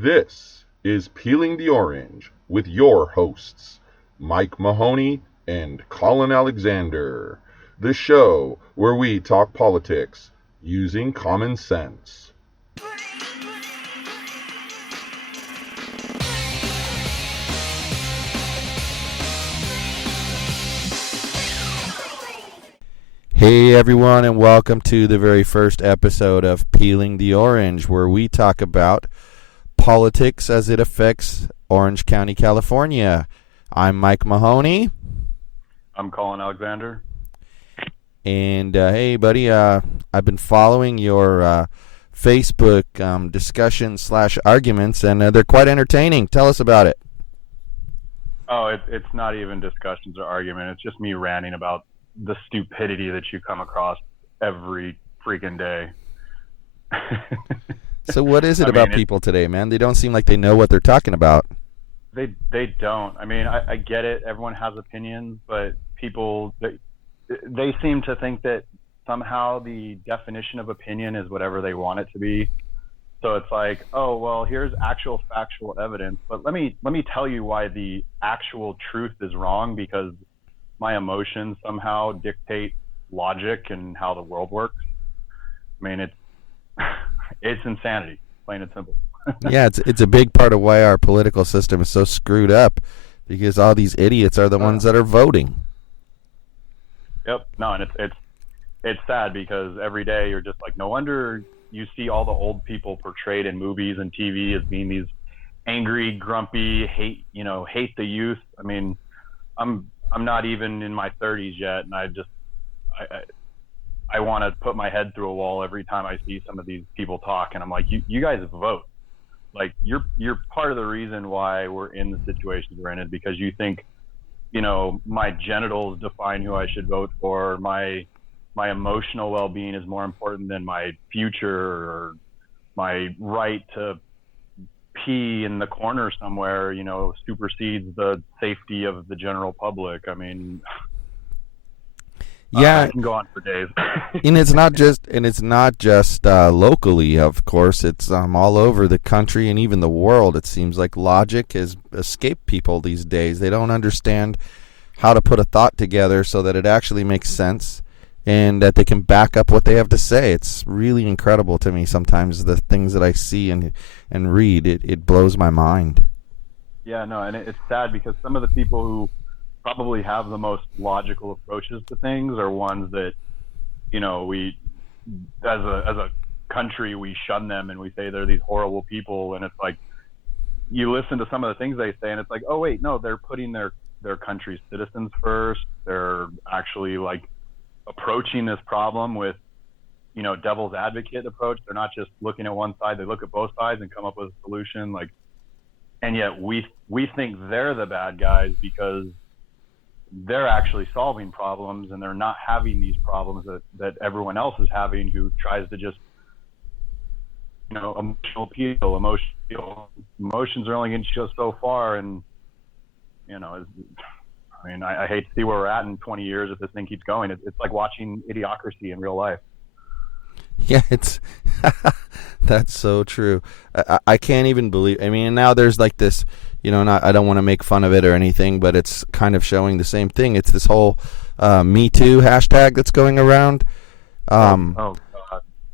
This is Peeling the Orange with your hosts, Mike Mahoney and Collin Alexander, the show where we talk politics using common sense. Hey everyone, and welcome to the very first episode of Peeling the Orange, where we talk about politics as it affects Orange County, California. I'm Mike Mahoney. I'm Collin Alexander. And hey buddy, I've been following your Facebook discussions / arguments, and they're quite entertaining. Tell us about it. Oh, it's not even discussions or argument. It's just me ranting about the stupidity that you come across every freaking day. So what is it about people today, man? They don't seem like they know what they're talking about. They don't. I mean, I get it. Everyone has opinions, but people, they seem to think that somehow the definition of opinion is whatever they want it to be. So it's like, oh, well, here's actual factual evidence, but let me tell you why the actual truth is wrong, because my emotions somehow dictate logic and how the world works. I mean, it's insanity, plain and simple. Yeah, it's a big part of why our political system is so screwed up, because all these idiots are the ones that are voting. Yep. No, and it's sad, because every day you're just like, no wonder you see all the old people portrayed in movies and TV as being these angry, grumpy, hate the youth. I mean, I'm not even in my 30s yet, and I want to put my head through a wall every time I see some of these people talk, and I'm like, you guys vote. Like, you're part of the reason why we're in the situation we're in, is because you think, my genitals define who I should vote for. My emotional well-being is more important than my future, or my right to pee in the corner somewhere, supersedes the safety of the general public. I mean, yeah, I can go on for days. and it's not just locally, of course. It's all over the country and even the world. It seems like logic has escaped people these days. They don't understand how to put a thought together so that it actually makes sense and that they can back up what they have to say. It's really incredible to me sometimes, the things that I see and read. It blows my mind. Yeah, no, and it's sad, because some of the people who probably have the most logical approaches to things are ones that, we, as a country, we shun them and we say they're these horrible people. And it's like, you listen to some of the things they say, and it's like, oh wait, no, they're putting their country's citizens first. They're actually like approaching this problem with, devil's advocate approach. They're not just looking at one side, they look at both sides and come up with a solution. Like, and yet we think they're the bad guys because they're actually solving problems, and they're not having these problems that everyone else is having, who tries to just, emotional appeal. Emotions are only going to go so far. And, I hate to see where we're at in 20 years if this thing keeps going. It's like watching Idiocracy in real life. Yeah, that's so true. I can't even believe. I mean, now there's like this, I don't want to make fun of it or anything, but it's kind of showing the same thing. It's this whole Me Too hashtag that's going around. Oh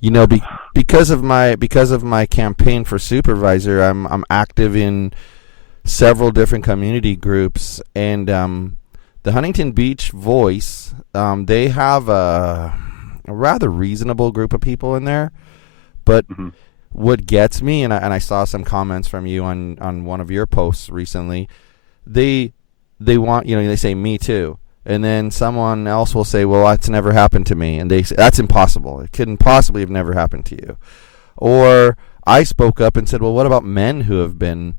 God. Because of my campaign for supervisor, I'm active in several different community groups, and the Huntington Beach Voice, they have a rather reasonable group of people in there, but what gets me, and I saw some comments from you on one of your posts recently, they want, they say me too, and then someone else will say, well, that's never happened to me, and they say that's impossible, it couldn't possibly have never happened to you. Or I spoke up and said, well, what about men who have been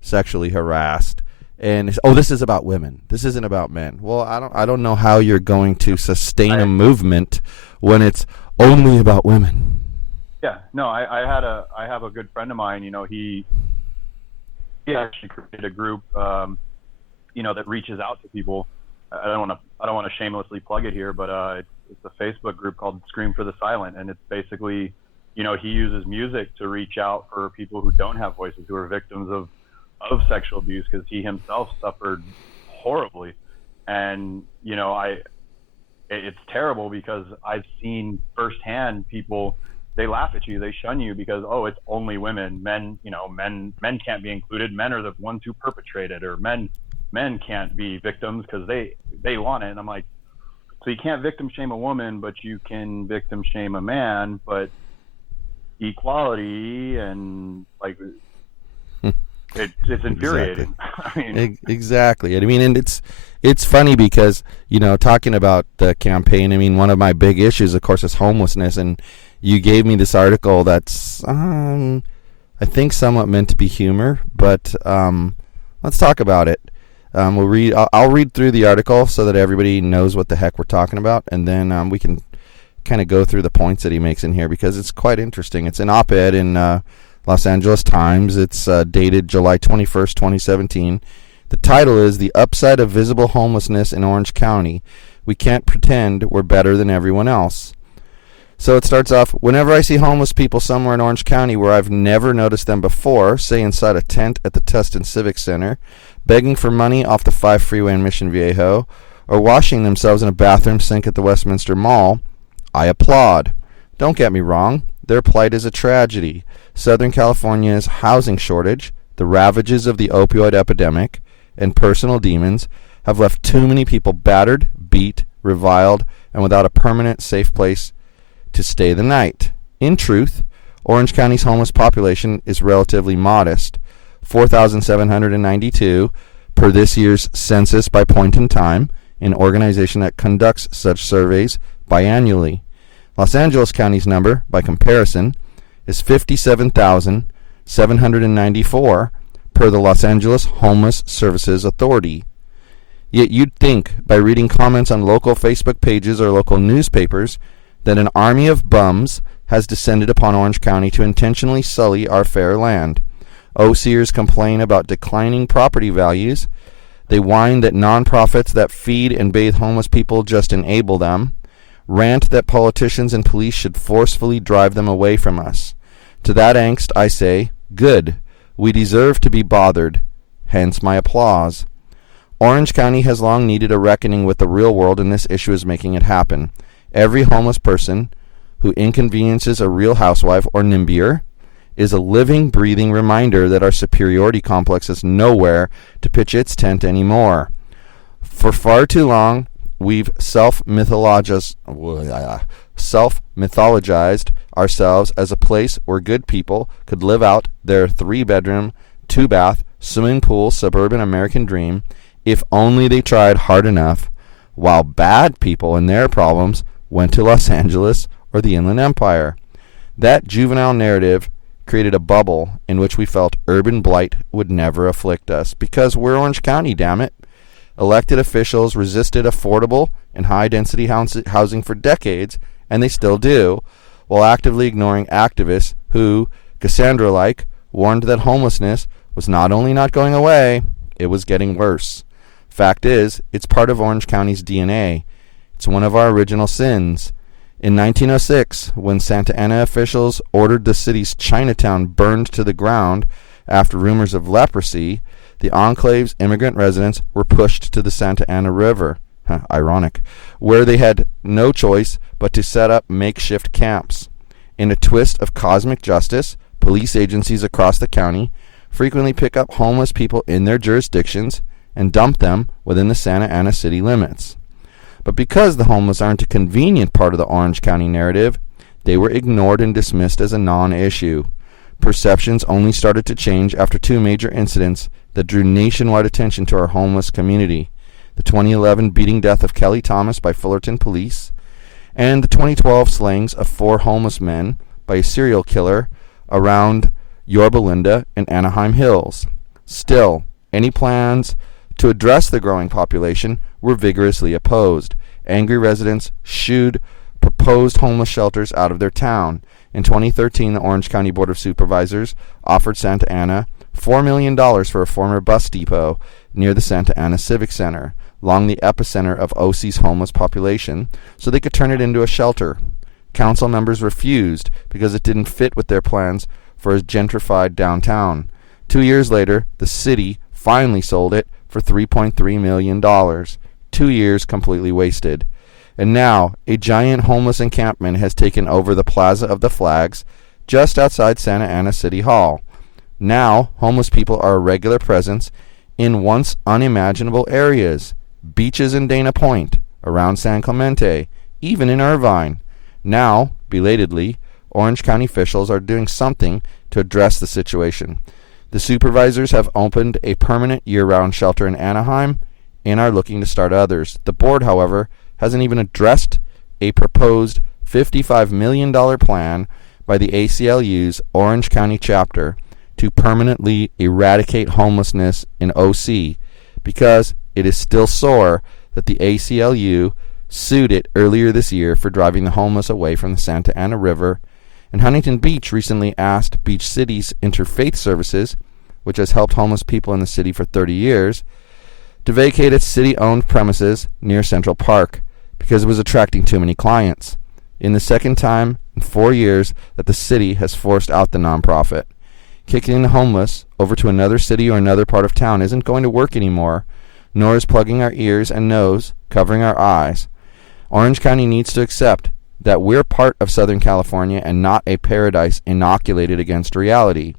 sexually harassed? And this is about women. This isn't about men. Well, I don't know how you're going to sustain a movement when it's only about women. Yeah, no, I have a good friend of mine. He actually created a group, that reaches out to people. I don't want to shamelessly plug it here, but it's a Facebook group called Scream for the Silent, and it's basically he uses music to reach out for people who don't have voices, who are victims of sexual abuse, because he himself suffered horribly. And, it's terrible because I've seen firsthand people, they laugh at you, they shun you because, oh, it's only women. Men can't be included. Men are the ones who perpetrate it, or men can't be victims because they want it. And I'm like, so you can't victim shame a woman, but you can victim shame a man. But equality and like it's infuriating. Exactly. I mean, exactly. I mean, and it's funny because talking about the campaign, I mean, one of my big issues, of course, is homelessness, and you gave me this article that's I think somewhat meant to be humor, but let's talk about it. I'll read through the article so that everybody knows what the heck we're talking about, and then we can kind of go through the points that he makes in here because it's quite interesting. It's an op-ed in Los Angeles Times. It's dated July 21st, 2017. The title is "The Upside of Visible Homelessness in Orange County. We Can't Pretend We're Better Than Everyone Else." So it starts off, "Whenever I see homeless people somewhere in Orange County where I've never noticed them before, say inside a tent at the Tustin Civic Center, begging for money off the 5 freeway in Mission Viejo, or washing themselves in a bathroom sink at the Westminster Mall, I applaud. Don't get me wrong, their plight is a tragedy. Southern California's housing shortage, the ravages of the opioid epidemic, and personal demons have left too many people battered, beat, reviled, and without a permanent safe place to stay the night. In truth, Orange County's homeless population is relatively modest, 4,792 per this year's census by point in time, an organization that conducts such surveys biannually. Los Angeles County's number, by comparison, is 57,794 per the Los Angeles Homeless Services Authority. Yet you'd think, by reading comments on local Facebook pages or local newspapers, that an army of bums has descended upon Orange County to intentionally sully our fair land. OCers complain about declining property values. They whine that nonprofits that feed and bathe homeless people just enable them. Rant that politicians and police should forcefully drive them away from us. To that angst, I say, good. We deserve to be bothered. Hence my applause. Orange County has long needed a reckoning with the real world, and this issue is making it happen. Every homeless person who inconveniences a real housewife or NIMBYer is a living, breathing reminder that our superiority complex has nowhere to pitch its tent anymore. For far too long, we've self-mythologized ourselves as a place where good people could live out their 3-bedroom, 2-bath, swimming pool suburban American dream if only they tried hard enough, while bad people and their problems went to Los Angeles or the Inland Empire. That juvenile narrative created a bubble in which we felt urban blight would never afflict us, because we're Orange County, damn it. Elected officials resisted affordable and high-density housing for decades, and they still do, while actively ignoring activists who, Cassandra-like, warned that homelessness was not only not going away, it was getting worse. Fact is, it's part of Orange County's DNA. It's one of our original sins. In 1906, when Santa Ana officials ordered the city's Chinatown burned to the ground after rumors of leprosy, the enclave's immigrant residents were pushed to the Santa Ana River, ironic, where they had no choice but to set up makeshift camps. In a twist of cosmic justice, police agencies across the county frequently pick up homeless people in their jurisdictions and dump them within the Santa Ana city limits. But because the homeless aren't a convenient part of the Orange County narrative, they were ignored and dismissed as a non-issue. Perceptions only started to change after 2 major incidents that drew nationwide attention to our homeless community: the 2011 beating death of Kelly Thomas by Fullerton police, and the 2012 slayings of 4 homeless men by a serial killer around Yorba Linda and Anaheim Hills. Still, any plans to address the growing population were vigorously opposed. Angry residents shooed proposed homeless shelters out of their town. In 2013, the Orange County Board of Supervisors offered Santa Ana $4 million for a former bus depot near the Santa Ana Civic Center, along the epicenter of OC's homeless population, so they could turn it into a shelter. council members refused because it didn't fit with their plans for a gentrified downtown. 2 years later, the city finally sold it for $3.3 million. 2 years completely wasted. And now, a giant homeless encampment has taken over the Plaza of the Flags just outside Santa Ana City Hall. Now, homeless people are a regular presence in once unimaginable areas. Beaches in Dana Point, around San Clemente, even in Irvine. Now, belatedly, Orange County officials are doing something to address the situation. The supervisors have opened a permanent year-round shelter in Anaheim and are looking to start others. The board, however, hasn't even addressed a proposed $55 million plan by the ACLU's Orange County chapter to permanently eradicate homelessness in OC, because it is still sore that the ACLU sued it earlier this year for driving the homeless away from the Santa Ana River. And Huntington Beach recently asked Beach City's Interfaith Services, which has helped homeless people in the city for 30 years, to vacate its city-owned premises near Central Park because it was attracting too many clients. In the second time in 4 years that the city has forced out the nonprofit. Kicking the homeless over to another city or another part of town isn't going to work anymore, nor is plugging our ears and nose, covering our eyes. Orange County needs to accept that we're part of Southern California and not a paradise inoculated against reality.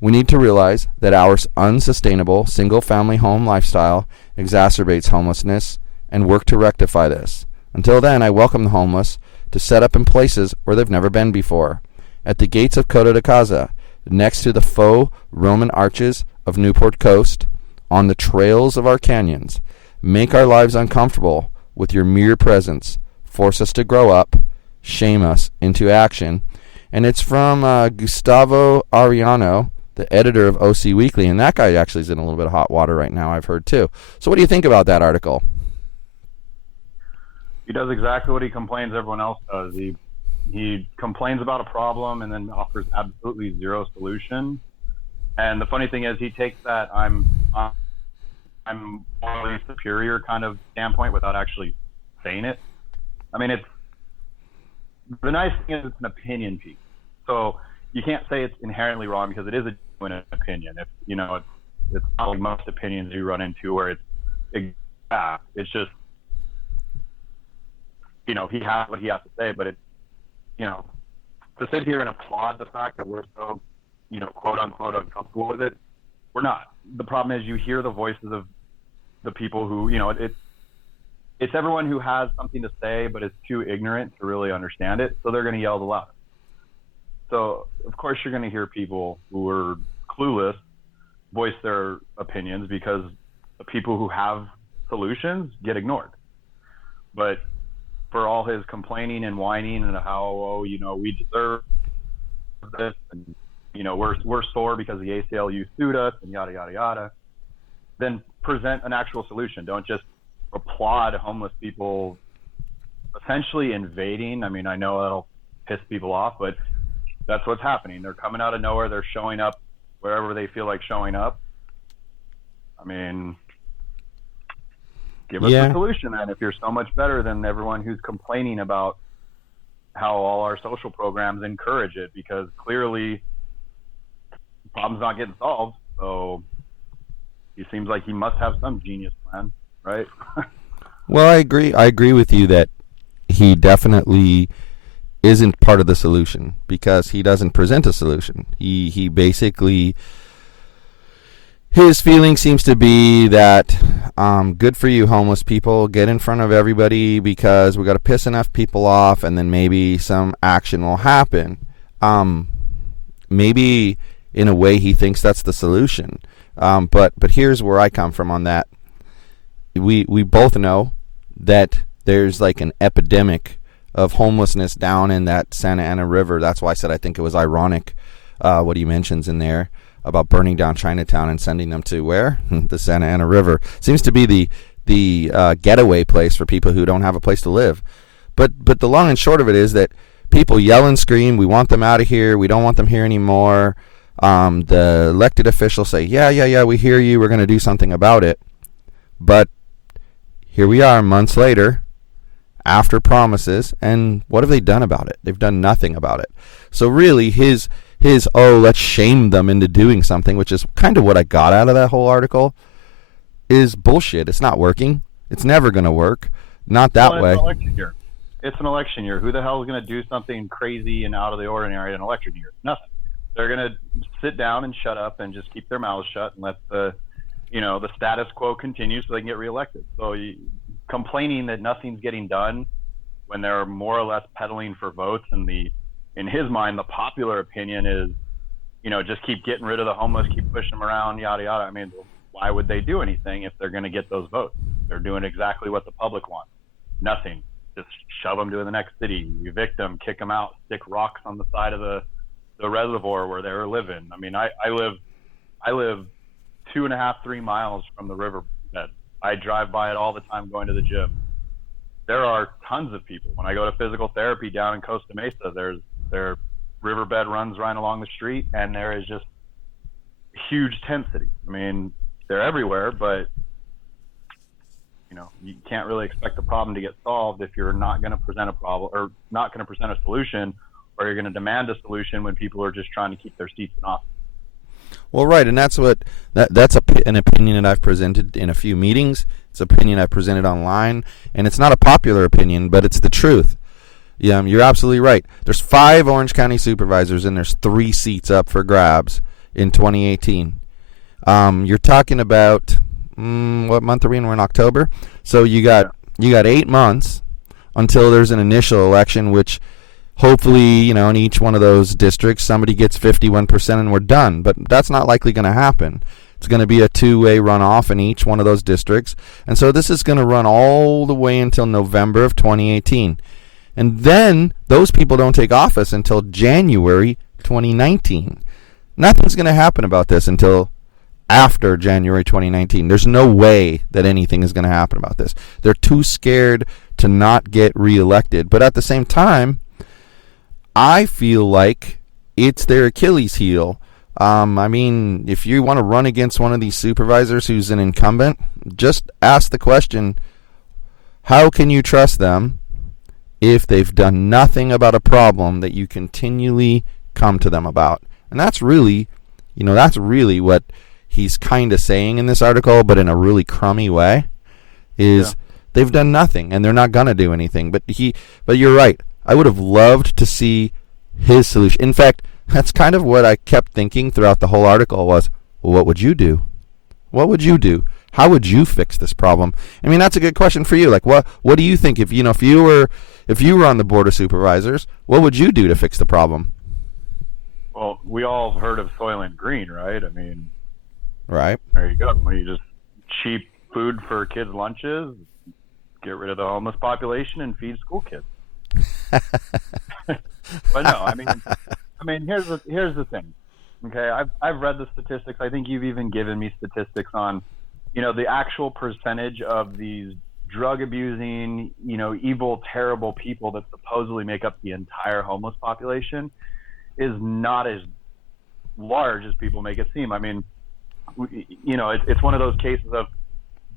We need to realize that our unsustainable single-family home lifestyle exacerbates homelessness and work to rectify this. Until then, I welcome the homeless to set up in places where they've never been before. At the gates of Coto de Caza, next to the faux Roman arches of Newport Coast, on the trails of our canyons. Make our lives uncomfortable with your mere presence. Force us to grow up. Shame us into action. And it's from Gustavo Arellano, the editor of OC Weekly, and that guy actually is in a little bit of hot water right now, I've heard too. So what do you think about that article? He does exactly what he complains everyone else does. He complains about a problem and then offers absolutely zero solution. And the funny thing is, he takes that I'm morally superior kind of standpoint without actually saying it. I mean, the nice thing is it's an opinion piece. So you can't say it's inherently wrong because it is a genuine opinion. It's not like most opinions you run into where it's exact. It's just, he has what he has to say, but it's, to sit here and applaud the fact that we're so, quote unquote uncomfortable with it, we're not. The problem is you hear the voices of the people who, it's everyone who has something to say, but is too ignorant to really understand it. So they're going to yell the loudest. So of course you're going to hear people who are clueless voice their opinions because the people who have solutions get ignored. But for all his complaining and whining and how, we deserve this and, we're sore because the ACLU sued us and yada, yada, yada, then present an actual solution. Don't just applaud homeless people essentially invading. I mean, I know that'll piss people off, but that's what's happening. They're coming out of nowhere. They're showing up wherever they feel like showing up. I mean, give us a solution then if you're so much better than everyone who's complaining about how all our social programs encourage it, because clearly the problem's not getting solved. So he seems like he must have some genius plan, right? Well, I agree with you that he definitely isn't part of the solution because he doesn't present a solution. He basically, his feeling seems to be that good for you, homeless people, get in front of everybody because we got to piss enough people off and then maybe some action will happen. Maybe in a way he thinks that's the solution. But here's where I come from on that. We both know that there's like an epidemic of homelessness down in that Santa Ana River. That's why I said I think it was ironic what he mentions in there about burning down Chinatown and sending them to where? The Santa Ana River. Seems to be the getaway place for people who don't have a place to live. But the long and short of it is that people yell and scream, we want them out of here, we don't want them here anymore. The elected officials say, yeah, we hear you, we're going to do something about it. But here we are months later, after promises, and what have they done about it? They've done nothing about it. So really, his let's shame them into doing something, which is kind of what I got out of that whole article, is bullshit. It's not working. It's never going to work. Not that way. It's an election year. It's an election year. Who the hell is going to do something crazy and out of the ordinary in an election year? Nothing. They're going to sit down and shut up and just keep their mouths shut and let the status quo continue so they can get reelected. So complaining that nothing's getting done when they're more or less peddling for votes, and in his mind, the popular opinion is, just keep getting rid of the homeless, keep pushing them around, yada, yada. I mean, why would they do anything if they're going to get those votes? They're doing exactly what the public wants. Nothing. Just shove them to the next city, evict them, kick them out, stick rocks on the side of the reservoir where they're living. I mean, I live 2.5, 3 miles from the river bed. I drive by it all the time going to the gym. There are tons of people. When I go to physical therapy down in Costa Mesa, their riverbed runs right along the street, and there is just huge tent cities. I mean, they're everywhere, but you can't really expect the problem to get solved if you're not going to present a problem, or not going to present a solution, or you're going to demand a solution when people are just trying to keep their seats in office. Well, right, and that's an opinion that I've presented in a few meetings. It's an opinion I've presented online, and it's not a popular opinion, but it's the truth. Yeah, you're absolutely right. There's 5 Orange County supervisors, and there's 3 seats up for grabs in 2018. You're talking about what month are we in? We're in October, so you got 8 months until there's an initial election, which hopefully, in each one of those districts, somebody gets 51% and we're done. But that's not likely going to happen. It's going to be a 2-way runoff in each one of those districts. And so this is going to run all the way until November of 2018. And then those people don't take office until January 2019. Nothing's going to happen about this until after January 2019. There's no way that anything is going to happen about this. They're too scared to not get reelected. But at the same time, I feel like it's their Achilles heel. I mean, if you want to run against one of these supervisors who's an incumbent, just ask the question, how can you trust them if they've done nothing about a problem that you continually come to them about? And that's really what he's kind of saying in this article, but in a really crummy way, is they've done nothing and they're not going to do anything. But you're right. I would have loved to see his solution. In fact, that's kind of what I kept thinking throughout the whole article was, well, what would you do? What would you do? How would you fix this problem? I mean, that's a good question for you. Like, what do you think if you were on the board of supervisors, what would you do to fix the problem? Well, we all heard of Soylent Green, right? I mean, right. There you go. When you just cheap food for kids' lunches, get rid of the homeless population and feed school kids. But no, I mean, here's the thing. Okay, I've read the statistics. I think you've even given me statistics on, the actual percentage of these drug abusing, evil, terrible people that supposedly make up the entire homeless population is not as large as people make it seem. I mean, it's one of those cases of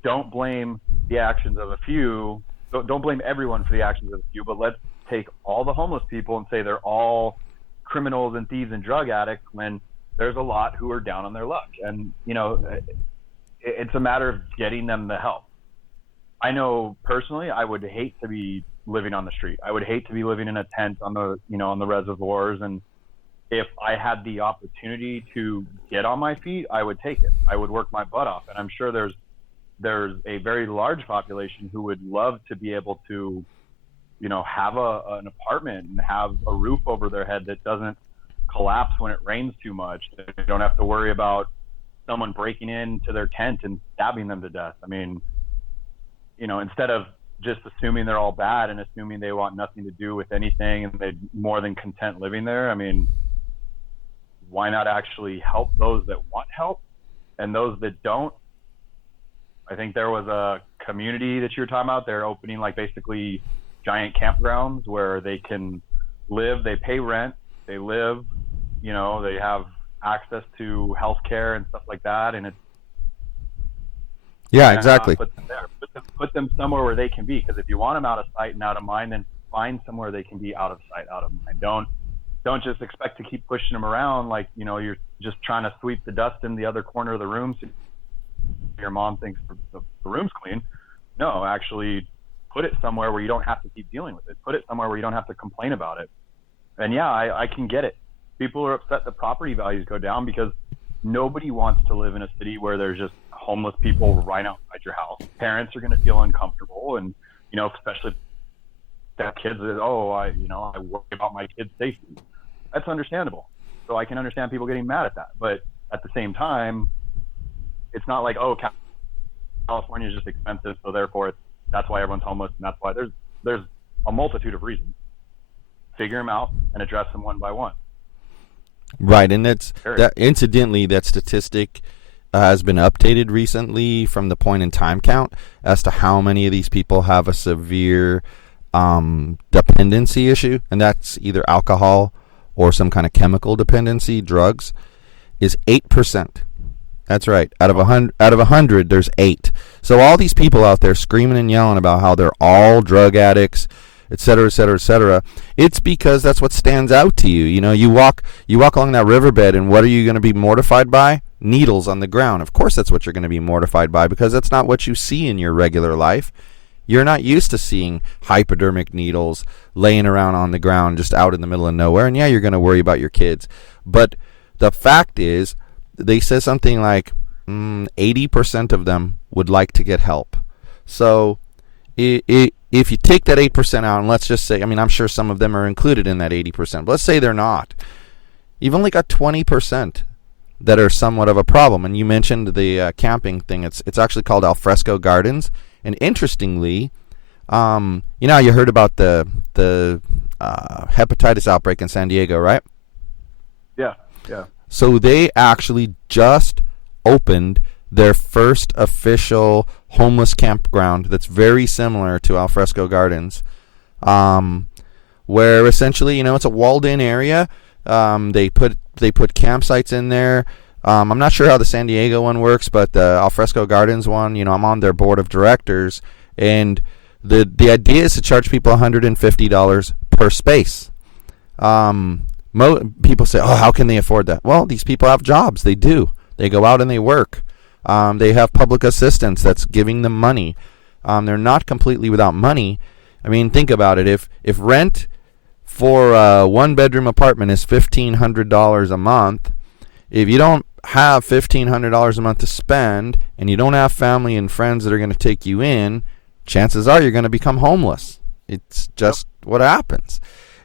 don't blame the actions of a few. Don't blame everyone for the actions of a few, but let's take all the homeless people and say they're all criminals and thieves and drug addicts when there's a lot who are down on their luck. And, it's a matter of getting them the help. I know personally, I would hate to be living on the street. I would hate to be living in a tent on the reservoirs. And if I had the opportunity to get on my feet, I would take it. I would work my butt off. And I'm sure there's a very large population who would love to be able to, have an apartment and have a roof over their head that doesn't collapse when it rains too much. They don't have to worry about someone breaking into their tent and stabbing them to death. I mean, instead of just assuming they're all bad and assuming they want nothing to do with anything and they're more than content living there, I mean, why not actually help those that want help and those that don't? I think there was a community that you were talking about. They're opening like basically giant campgrounds where they can live, they pay rent, they live, they have access to health care and stuff like that. And it's, yeah, exactly. Put them there. But to put them somewhere where they can be. Because if you want them out of sight and out of mind, then find somewhere they can be out of sight, out of mind. Don't just expect to keep pushing them around like, you're just trying to sweep the dust in the other corner of the room so your mom thinks the room's clean. No, actually put it somewhere where you don't have to keep dealing with it. Put it somewhere where you don't have to complain about it. And yeah, I can get it. People are upset that property values go down because nobody wants to live in a city where there's just homeless people right outside your house. Parents are going to feel uncomfortable, and especially if they have kids. I worry about my kids' safety. That's understandable. So I can understand people getting mad at that. But at the same time, it's not like, California is just expensive, so therefore that's why everyone's homeless, and that's why there's a multitude of reasons. Figure them out and address them one by one. Right, and incidentally, that statistic has been updated recently from the point in time count as to how many of these people have a severe dependency issue, and that's either alcohol or some kind of chemical dependency, drugs, is 8%. That's right. Out of 100, there's 8. So all these people out there screaming and yelling about how they're all drug addicts, et cetera, et cetera, et cetera. It's because that's what stands out to you. You walk along that riverbed, and what are you going to be mortified by? Needles on the ground. Of course, that's what you're going to be mortified by, because that's not what you see in your regular life. You're not used to seeing hypodermic needles laying around on the ground just out in the middle of nowhere. And yeah, you're going to worry about your kids. But the fact is, they say something like 80% of them would like to get help. So if you take that 8% out, and let's just say, I'm sure some of them are included in that 80%, but let's say they're not. You've only got 20% that are somewhat of a problem. And you mentioned the camping thing. It's actually called alfresco gardens. And interestingly, you heard about the hepatitis outbreak in San Diego, right? Yeah. So they actually just opened their first official homeless campground that's very similar to alfresco gardens, where essentially, it's a walled-in area. They put campsites in there. I'm not sure how the San Diego one works, but the alfresco gardens one, I'm on their board of directors, and the idea is to charge people $150 per space. People say, how can they afford that? Well, these people have jobs. They do. They go out and they work. They have public assistance that's giving them money. They're not completely without money. Think about it. If rent for a one-bedroom apartment is $1,500 a month, if you don't have $1,500 a month to spend, and you don't have family and friends that are going to take you in, chances are you're going to become homeless. It's just what happens.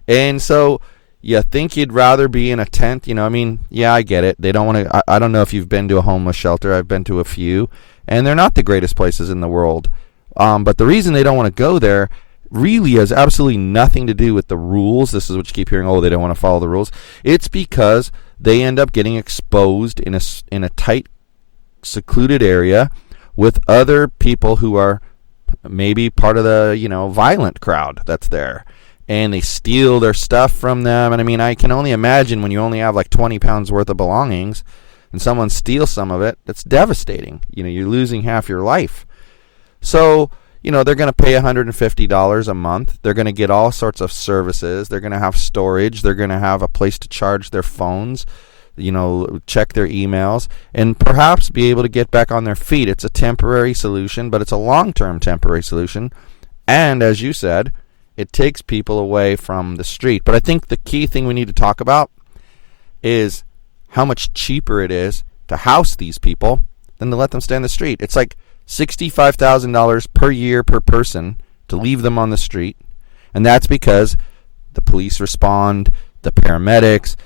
And so you think you'd rather be in a tent, yeah, I get it. They don't want to. I don't know if you've been to a homeless shelter. I've been to a few, and they're not the greatest places in the world. But the reason they don't want to go there really has absolutely nothing to do with the rules. This is what you keep hearing, they don't want to follow the rules. It's because they end up getting exposed in a tight, secluded area with other people who are maybe part of the, violent crowd that's there. And they steal their stuff from them. And I can only imagine when you only have like 20 pounds worth of belongings and someone steals some of it, that's devastating. You're losing half your life. So, they're going to pay $150 a month. They're going to get all sorts of services. They're going to have storage. They're going to have a place to charge their phones, check their emails, and perhaps be able to get back on their feet. It's a temporary solution, but it's a long-term temporary solution. And as you said, it takes people away from the street. But I think the key thing we need to talk about is how much cheaper it is to house these people than to let them stay on the street. It's like $65,000 per year per person to leave them on the street. And that's because the police respond, the paramedics,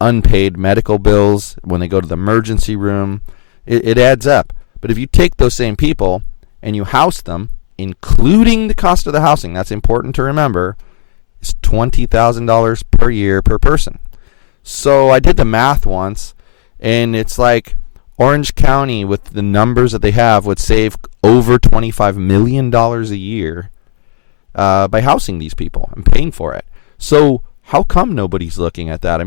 unpaid medical bills when they go to the emergency room. It adds up. But if you take those same people and you house them, including the cost of the housing, that's important to remember, is $20,000 per year per person. So I did the math once, and it's like Orange County, with the numbers that they have, would save over $25 million a year by housing these people and paying for it. So how come nobody's looking at that?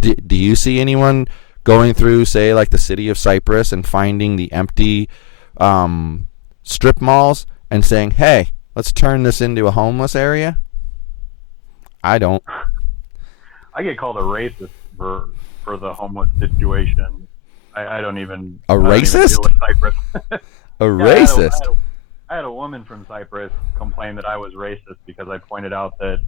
Do you see anyone going through, say, like the city of Cypress and finding the empty strip malls and saying, hey, let's turn this into a homeless area? I don't. I get called a racist for the homeless situation. I don't even... A I don't even racist? deal with Cyprus. A racist? I had a woman from Cyprus complain that I was racist because I pointed out that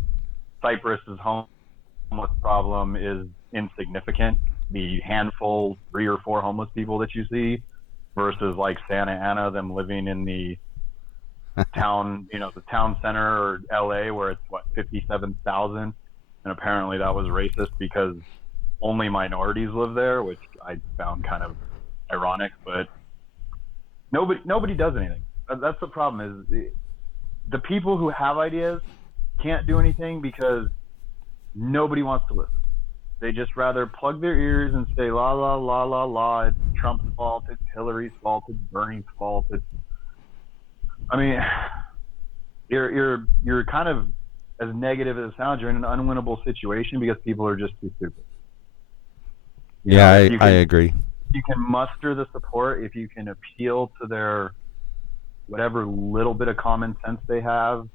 Cyprus's homeless problem is insignificant. The handful, 3 or 4 homeless people that you see versus like Santa Ana, them living in the town, the town center, or LA where it's 57,000. And apparently that was racist because only minorities live there, which I found kind of ironic, but nobody does anything. That's the problem, is the people who have ideas can't do anything because nobody wants to listen. They just rather plug their ears and say la la la la la. It's Trump's fault. It's Hillary's fault. It's Bernie's fault. I mean, you're kind of, as negative as it sounds, you're in an unwinnable situation because people are just too stupid. I agree. You can muster the support if you can appeal to their whatever little bit of common sense they have.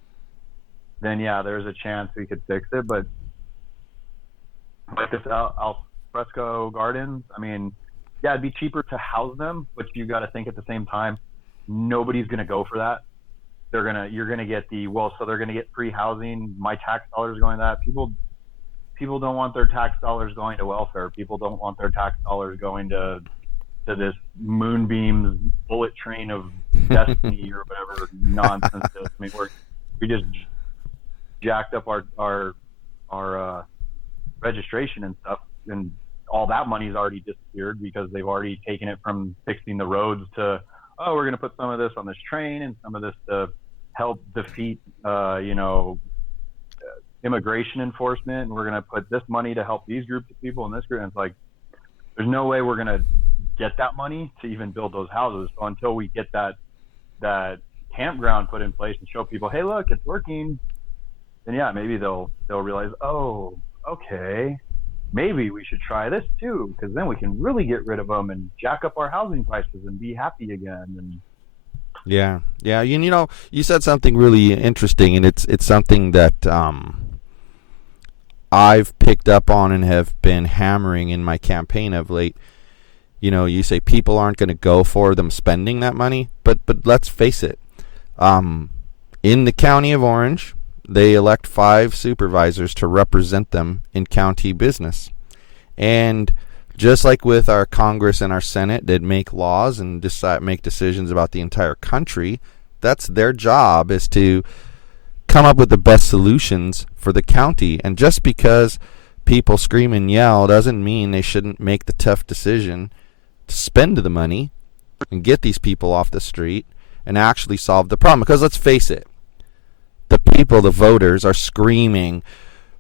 Then yeah, there's a chance we could fix it. But like this al fresco gardens, I mean, yeah, it'd be cheaper to house them, but you got to think at the same time, nobody's gonna go for that. You're gonna get so they're gonna get free housing. My tax dollars going to that. People don't want their tax dollars going to welfare. People don't want their tax dollars going to this moonbeams bullet train of destiny or whatever nonsense. I mean, we just jacked up our registration and stuff, and all that money's already disappeared because they've already taken it from fixing the roads to, oh, we're going to put some of this on this train and some of this to help defeat immigration enforcement, and we're going to put this money to help these groups of people and this group. And it's like, there's no way we're going to get that money to even build those houses. So until we get that campground put in place and show people, hey, look, it's working, then yeah, maybe they'll realize, oh, okay, maybe we should try this too, because then we can really get rid of them and jack up our housing prices and be happy again. And yeah. You said something really interesting, and it's something that I've picked up on and have been hammering in my campaign of late. You say people aren't going to go for them spending that money, but let's face it. In the county of Orange, they elect 5 supervisors to represent them in county business. And just like with our Congress and our Senate that make laws and make decisions about the entire country, that's their job, is to come up with the best solutions for the county. And just because people scream and yell doesn't mean they shouldn't make the tough decision to spend the money and get these people off the street and actually solve the problem. Because let's face it, the people, the voters, are screaming,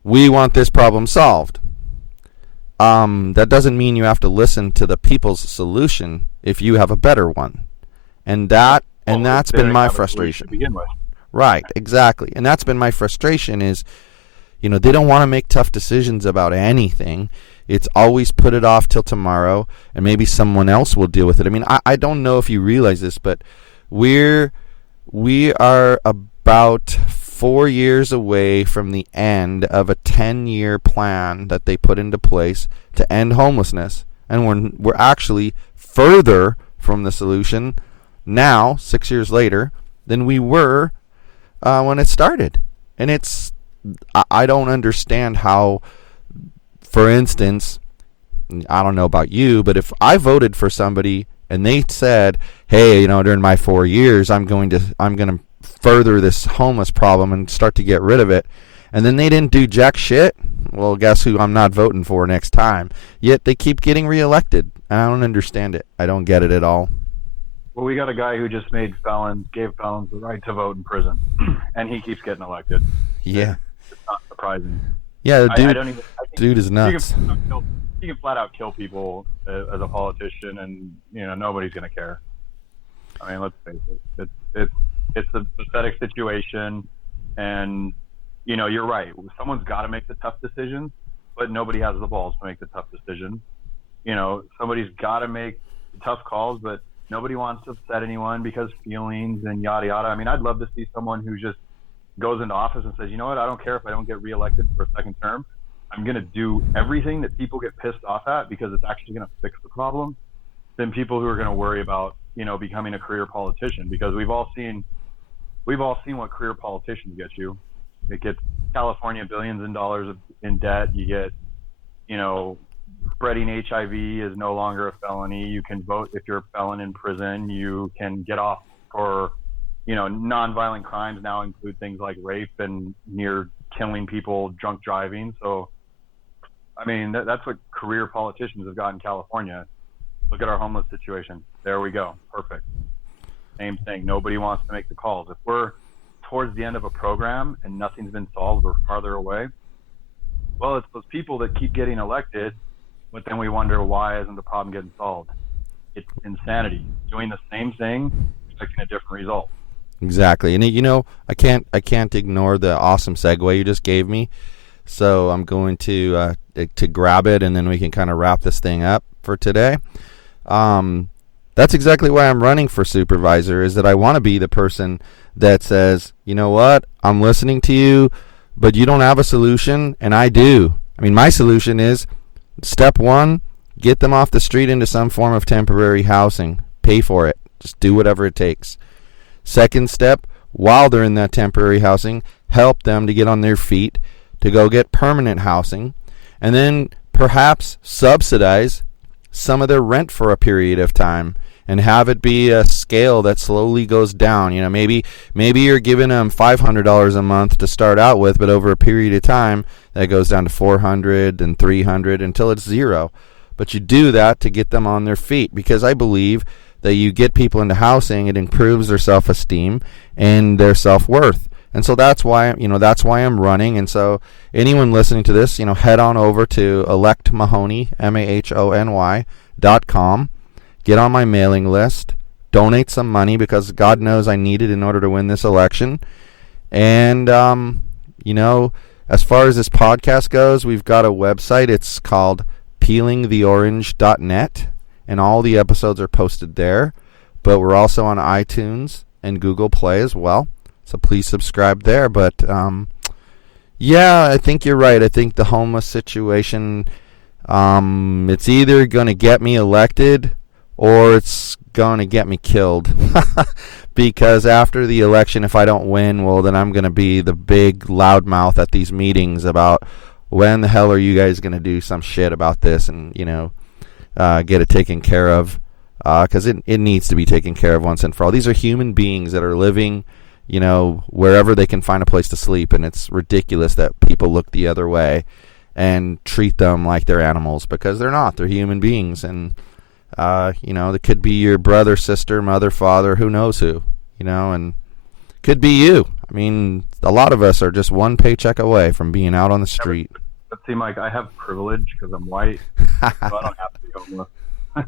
we want this problem solved. That doesn't mean you have to listen to the people's solution if you have a better one. And that's been my frustration. To begin with. Right, exactly. And that's been my frustration is, they don't want to make tough decisions about anything. It's always put it off till tomorrow, and maybe someone else will deal with it. I mean, I don't know if you realize this, but we are about 4 years away from the end of a 10-year plan that they put into place to end homelessness. And we're actually further from the solution now, 6 years later, than we were when it started. And I don't understand how, for instance, I don't know about you, but if I voted for somebody and they said, hey, during my 4 years, I'm going to further this homeless problem and start to get rid of it, and then they didn't do jack shit, well, guess who I'm not voting for next time? Yet they keep getting reelected. I don't understand it. I don't get it at all. Well, we got a guy who just gave felons the right to vote in prison, and he keeps getting elected. Yeah. It's not surprising. Yeah, dude is you nuts. You can flat out kill people as a politician, and nobody's gonna care. I mean, let's face it. It's a pathetic situation, and you're right. Someone's got to make the tough decisions, but nobody has the balls to make the tough decision. Somebody's got to make the tough calls, but Nobody wants to upset anyone because feelings and yada yada. I mean, I'd love to see someone who just goes into office and says, you know what, I don't care if I don't get reelected for a second term. I'm going to do everything that people get pissed off at because it's actually going to fix the problem, than people who are going to worry about, you know, becoming a career politician. Because we've all seen what career politicians get you. It gets California billions in dollars in debt. You get, you know, spreading HIV is no longer a felony. You can vote if you're a felon in prison. You can get off for, you know, nonviolent crimes now include things like rape and near killing people, drunk driving. So, I mean, that's what career politicians have got in California. Look at our homeless situation. There we go. Perfect. Same thing. Nobody wants to make the calls. If we're towards the end of a program and nothing's been solved, we're farther away. Well, it's those people that keep getting elected, but then we wonder, why isn't the problem getting solved? It's insanity. Doing the same thing, expecting a different result. Exactly. And, you know, I can't ignore the awesome segue you just gave me. So I'm going to grab it, and then we can kind of wrap this thing up for today. That's exactly why I'm running for supervisor, is that I want to be the person that says, you know what, I'm listening to you, but you don't have a solution, and I do. I mean, my solution is, step one, get them off the street into some form of temporary housing. Pay for it. Just do whatever it takes. Second step, while they're in that temporary housing, help them to get on their feet to go get permanent housing, and then perhaps subsidize some of their rent for a period of time and have it be a scale that slowly goes down. You know, maybe you're giving them $500 a month to start out with, but over a period of time that goes down to $400 and $300 until it's zero. But you do that to get them on their feet, because I believe that you get people into housing, it improves their self-esteem and their self-worth. And so that's why I'm running. And so anyone listening to this, you know, head on over to electmahoney, MAHONY.com. Get on my mailing list. Donate some money, because God knows I need it in order to win this election. And, you know, as far as this podcast goes, we've got a website. It's called peelingtheorange.net, and all the episodes are posted there. But we're also on iTunes and Google Play as well. So please subscribe there. But, yeah, I think you're right. I think the homeless situation, it's either going to get me elected or it's going to get me killed. Because after the election, if I don't win, well, then I'm going to be the big loudmouth at these meetings about, when the hell are you guys going to do some shit about this and, you know, get it taken care of. Because it needs to be taken care of once and for all. These are human beings that are living, you know, wherever they can find a place to sleep, and it's ridiculous that people look the other way and treat them like they're animals, because they're not. They're human beings, and you know, it could be your brother, sister, mother, father, who knows who, you know, and could be you. I mean, a lot of us are just one paycheck away from being out on the street. But see, Mike, I have privilege because I'm white, so I don't have to be homeless. I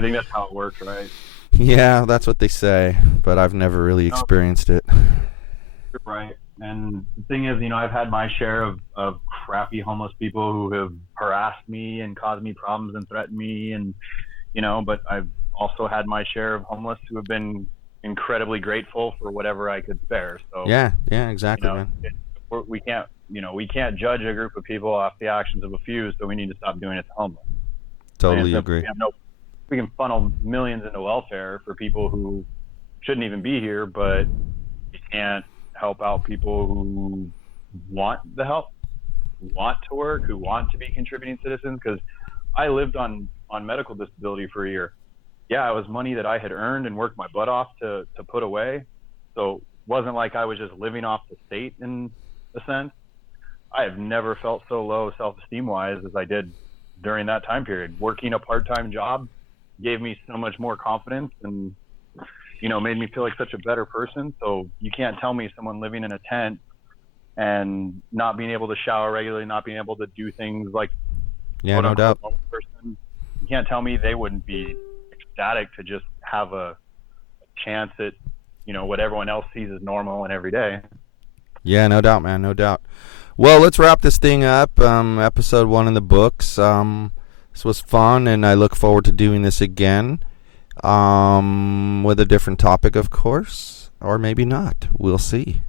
think that's how it works, right? Yeah, that's what they say, but I've never really experienced it. You're right. And the thing is, you know, I've had my share of crappy homeless people who have harassed me and caused me problems and threatened me, and, you know, but I've also had my share of homeless who have been incredibly grateful for whatever I could spare. So yeah, exactly, you know, man. We can't judge a group of people off the actions of a few, so we need to stop doing it to homeless. Totally agree. We can funnel millions into welfare for people who shouldn't even be here, but you can't help out people who want the help, who want to work, who want to be contributing citizens. Because I lived on medical disability for a year. Yeah, it was money that I had earned and worked my butt off to put away. So it wasn't like I was just living off the state in a sense. I have never felt so low self-esteem wise as I did during that time period. Working a part-time job gave me so much more confidence and, you know, made me feel like such a better person. So you can't tell me someone living in a tent and not being able to shower regularly, not being able to do things like, yeah, no doubt. Person, you can't tell me they wouldn't be ecstatic to just have a chance at, you know, what everyone else sees as normal and every day. Yeah, no doubt, man, no doubt. Well, let's wrap this thing up. Episode 1 in the books. This was fun, and I look forward to doing this again. with a different topic, of course, or maybe not. We'll see.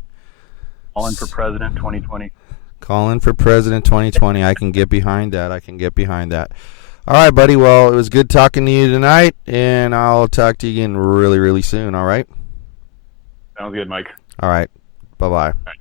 Collin for president 2020. Collin for president 2020. I can get behind that. All right, buddy. Well, it was good talking to you tonight, and I'll talk to you again really, really soon. All right? Sounds good, Mike. All right. Bye-bye. Bye.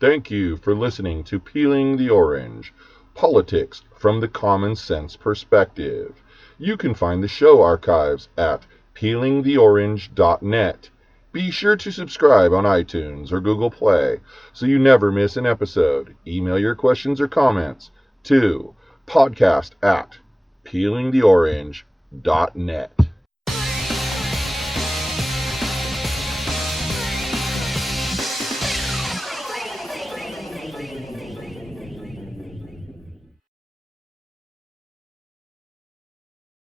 Thank you for listening to Peeling the Orange, Politics from the Common Sense Perspective. You can find the show archives at peelingtheorange.net. Be sure to subscribe on iTunes or Google Play so you never miss an episode. Email your questions or comments to podcast@peelingtheorange.net.